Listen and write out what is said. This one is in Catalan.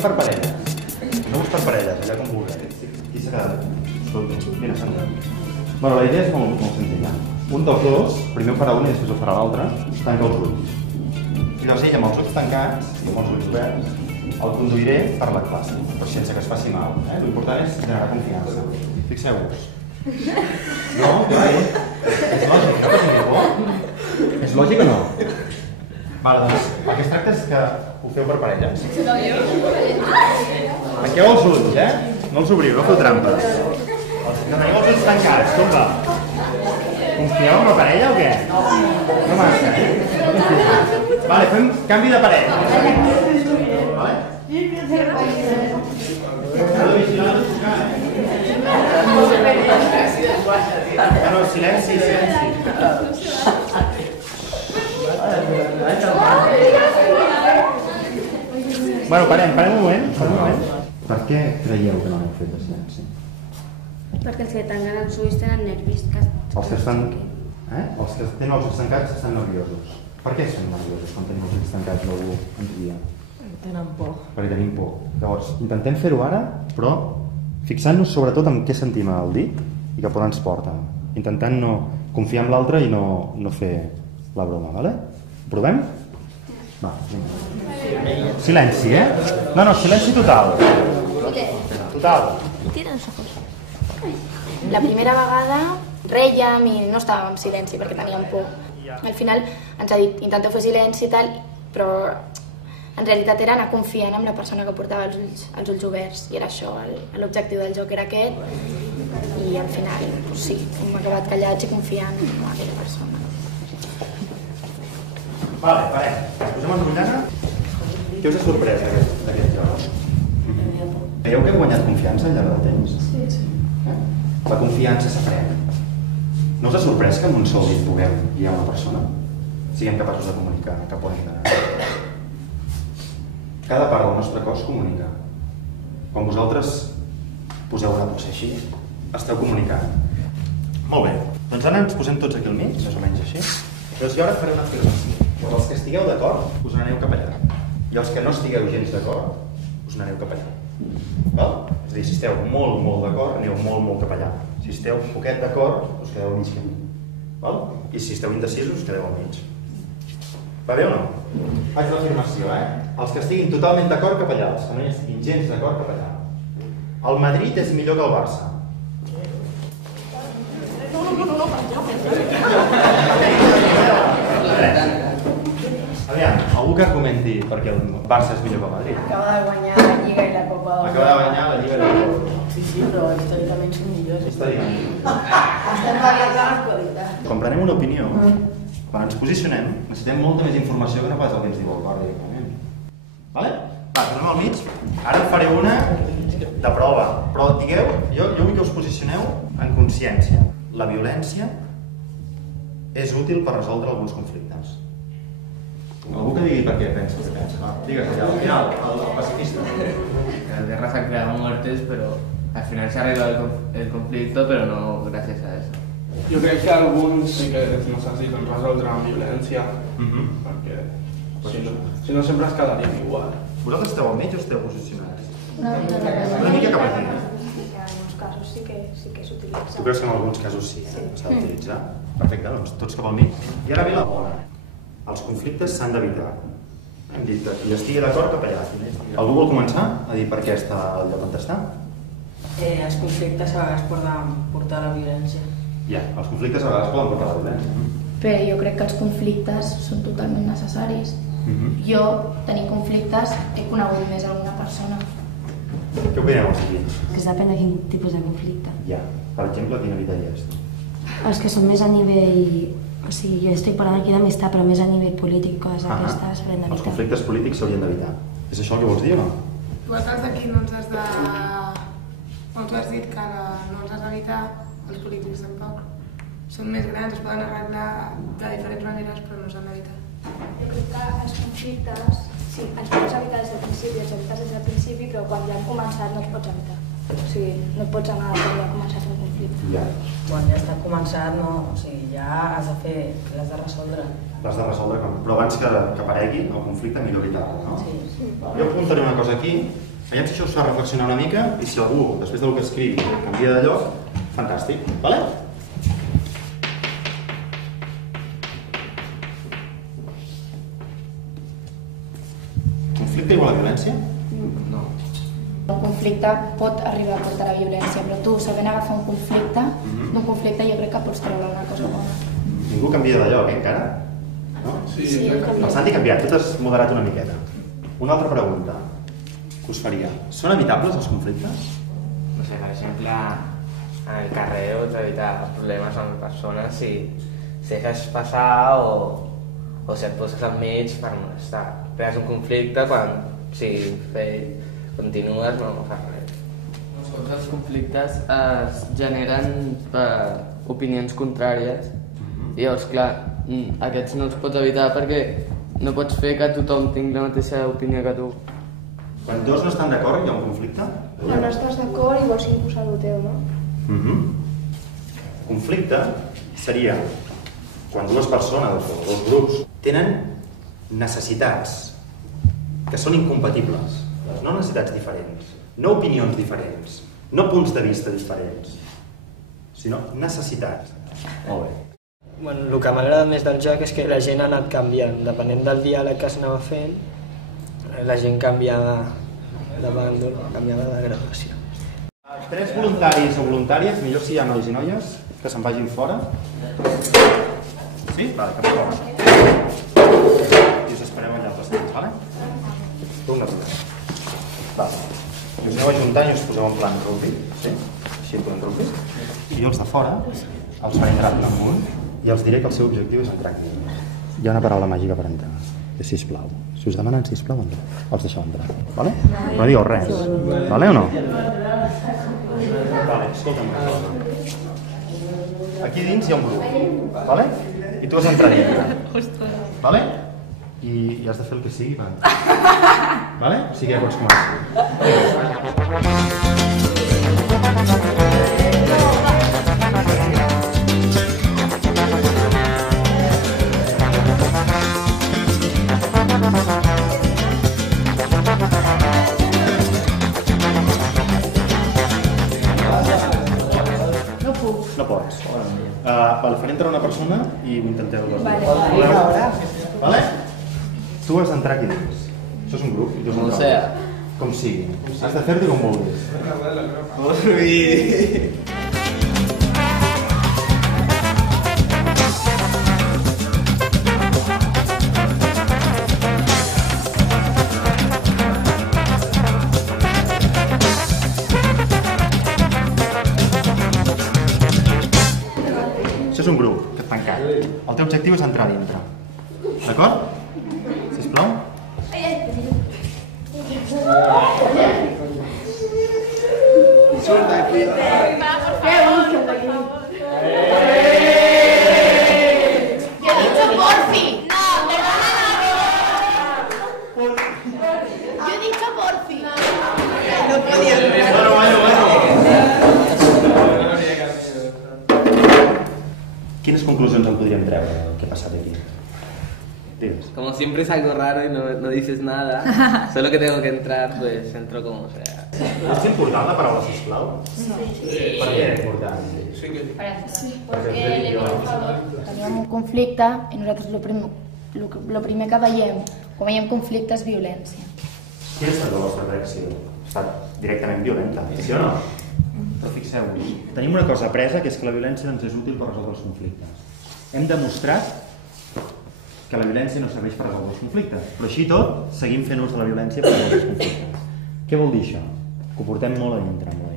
fem per parelles. Fem-vos per parelles, allà com vulgueu. Qui s'ha quedat? Vine, Sandra. Bueno, la idea és molt senzilla. Un dels dos, primer ho farà un i després ho farà l'altre, tanca els ulls. I llavors ell, amb els ulls tancats i amb els ulls oberts, el conduiré per la classe, però sense que es faci mal. L'important és generar confiança. Fixeu-vos. No? És lògic, no? Que tingui por? És lògic o no? Vale, doncs, el que es tracta és que ho feu per parelles. Tanqueu els ulls, No els obriu, no feu trampes. Que teniu els ulls tancats, com va? Confieu en la parella o què? No massa, No confieu. Vale, fem canvi de parella. Vale? No, silenci. Bueno, parem un moment. Per què creieu que no heu fet de silenci? Perquè els que tanquen els ulls tenen nervis. Els que tenen els ulls tancats estan nerviosos. Per què són nerviosos quan tenim els ulls tancats i algú ens guia? Tenen por. Perquè tenim por. Llavors, intentem fer-ho ara, però fixant-nos sobretot en què sentim al dit i cap on ens porta. Intentant no confiar en l'altre i no fer la broma, ¿vale? Ho provem? Va, vinga. Silenci, No, silenci total. Total. Tira els ojos. La primera vegada rèiem i no estàvem en silenci perquè teníem por. Al final ens ha dit intenteu fer silenci i tal, però en realitat era anar confiant en la persona que portava els ulls oberts i era això, l'objectiu del joc era aquest i al final sí, hem acabat callats i confiant en aquella persona. Vale, parem. Posem en rotllana. Què us ha sorprès d'aquest joc? Veieu que heu guanyat confiança al llarg del temps? Sí. La confiança s'aprèn. No us ha sorprès que amb un sol dit puguem guiar una persona? Siguem capaços de comunicar cap on hem d'anar. Cada part del nostre cos comunica. Quan vosaltres poseu una bossa així, esteu comunicant. Molt bé, doncs ara ens posem tots aquí al mig, més o menys així. Llavors jo ara faré una afirmació. Els que estigueu d'acord, us n'aneu cap allà. I els que no estigueu gens d'acord, us n'aneu cap allà. Val? És a dir, si esteu molt d'acord, aneu molt cap allà. Si esteu poquet d'acord, us quedeu al mig camí. Val? I si esteu indecisos, us quedeu al mig. Va bé o no? Faig l'afirmació, Els que estiguin totalment d'acord cap allà, els que no hi estiguin gens d'acord cap allà. El Madrid és millor que el Barça. Aviam, algú que argumenti perquè el Barça és millor que el Madrid. Acaba de guanyar la Lliga i la Copa. Acaba de guanyar la Lliga i la Copa. Sí, però històricament són millors. Històricament. Estem parlant de l'actualitat. Quan prenem una opinió, quan ens posicionem, necessitem molta més informació que no pas el que ens diu el cor directament. Vale? Va, tornem al mig. Ara faré una de prova. Però digueu, jo vull que us posicioneu en consciència. La violència és útil per resoldre alguns conflictes. Algú que digui per què pensa que pensa. Digues allà, al final, el pacifista. Las guerras han creado muertes, pero al final se ha arreglado el conflicto, pero no gracias a eso. Jo crec que alguns sí que es necessiten resoldre amb violència, perquè si no sempre es quedarien igual. Vosaltres esteu al mig o esteu posicionats? Una mica cap aquí. En alguns casos sí que s'utilitza. Tu creus que en alguns casos sí s'ha d'utilitzar? Perfecte, doncs tots cap al mig. I ara ve la bona. Els conflictes s'han d'evitar. Hem dit que qui estigui d'acord cap allà. Algú vol començar a dir per què està al lloc on està? Els conflictes a vegades poden portar a la violència. Ja, els conflictes a vegades poden portar a la violència. Però jo crec que els conflictes són totalment necessaris. Jo, tenint conflictes, he conegut més alguna persona. Què opineu els aquí? Que depèn de quin tipus de conflicte. Ja, per exemple, quina evitaries tu? Els que són més a nivell... O sigui, jo estic parlant aquí d'amistat, però més a nivell polític, coses d'aquestes s'haurien d'evitar. Els conflictes polítics s'haurien d'evitar. És això el que vols dir o no? Vosaltres aquí no ens has de... No ens has dit que no ens has d'evitar, els polítics tampoc. Són més grans, es poden arreglar de diferents maneres, però no s'han d'evitar. Jo crec que els conflictes, sí, els pots evitar des del principi, els evites des del principi, però quan ja han començat no els pots evitar. O sigui, no et pots anar quan ja ha començat el conflicte. Ja. Quan ja està començat, no, o sigui, ja has de fer, l'has de resoldre. L'has de resoldre, però abans que aparegui el conflicte millor evitar-lo, no? Sí. Jo apuntaré una cosa aquí, Veiem si això us fa reflexionar una mica i si algú, després del que escrigui, canvia de lloc, fantàstic, vale? Conflicte igual a violència? No. Un conflicte pot arribar a portar a la violència, però tu, sabent agafar un conflicte, d'un conflicte jo crec que pots treure una cosa bona. Ningú canvia de lloc, encara? No? Sí, El Santi ha canviat, tu t'has moderat una miqueta. Una altra pregunta que us faria. Són evitables els conflictes? No sé, per exemple, en el carrer pots evitar problemes amb persones si deixes passar o si et poses enmig per molestar. Crees un conflicte quan, si continues, no fas res. Els conflictes es generen per opinions contràries i llavors, clar, aquests no els pots evitar perquè no pots fer que tothom tingui la mateixa opinió que tu. Quan dos no estan d'acord hi ha un conflicte? Quan no estàs d'acord i vols imposar el teu, no? Conflicte seria quan dues persones o dos grups tenen necessitats que són incompatibles, no necessitats diferents, no opinions diferents, no punts de vista diferents, sinó necessitats. Molt bé. Bueno, el que m'agrada més del joc és que la gent ha anat canviant, depenent del diàleg que s'anava fent, la gent canviava de bàndol, canviava de graduació. 3 voluntaris o voluntàries, millor si hi ha nois i noies, que se'n vagin fora. Sí? Vale, cap fora. I us espereu allà als estanys, vale? Una cosa. Vale. I us aneu ajuntant i us poseu en plan rugby, sí? Així en plan rugby. I els de fora els faré entrar en amunt i els diré que el seu objectiu és entrar aquí. Hi ha una paraula màgica per entrar, és sisplau. Si us demanen sisplau, els deixeu entrar, vale? No digueu res, vale o no? Vale, escolta'm una cosa. Aquí dins hi ha un grup, vale? I tu has d'entrar dintre, vale? I has de fer el que sigui per entrar. Vale? O sigui que ja pots començar. No pots. Vale, faré entrar una persona i ho intenteu les dues. Vale? Tu has d'entrar aquí dins. Això és un grup i tu has d'entrar. Com sigui. Has de fer-t'hi com vulguis. Això és un grup que et tancat. El teu objectiu és entrar dintre. D'acord? Sisplau. Yo he dicho porfi. No, yo he dicho porfi. No podía. Quines conclusions en podríem treure del que ha passat aquí? Digues. Como siempre es algo raro y no dices nada, solo que tengo que entrar, pues entro como sea. És important la paraula sisplau? Sí. Per què és important? Teníem un conflicte i nosaltres el primer que veiem quan veiem conflicte és violència. Quina ha estat la vostra reacció? Ha estat directament violenta, sí o no? Però fixeu-vos, tenim una cosa apresa, que és que la violència doncs, és útil per resoldre els conflictes. Hem demostrat que la violència no serveix per resoldre els conflictes, però així tot seguim fent ús de la violència per resoldre els conflictes. Què vol dir això? Que ho portem molt a dintre, molt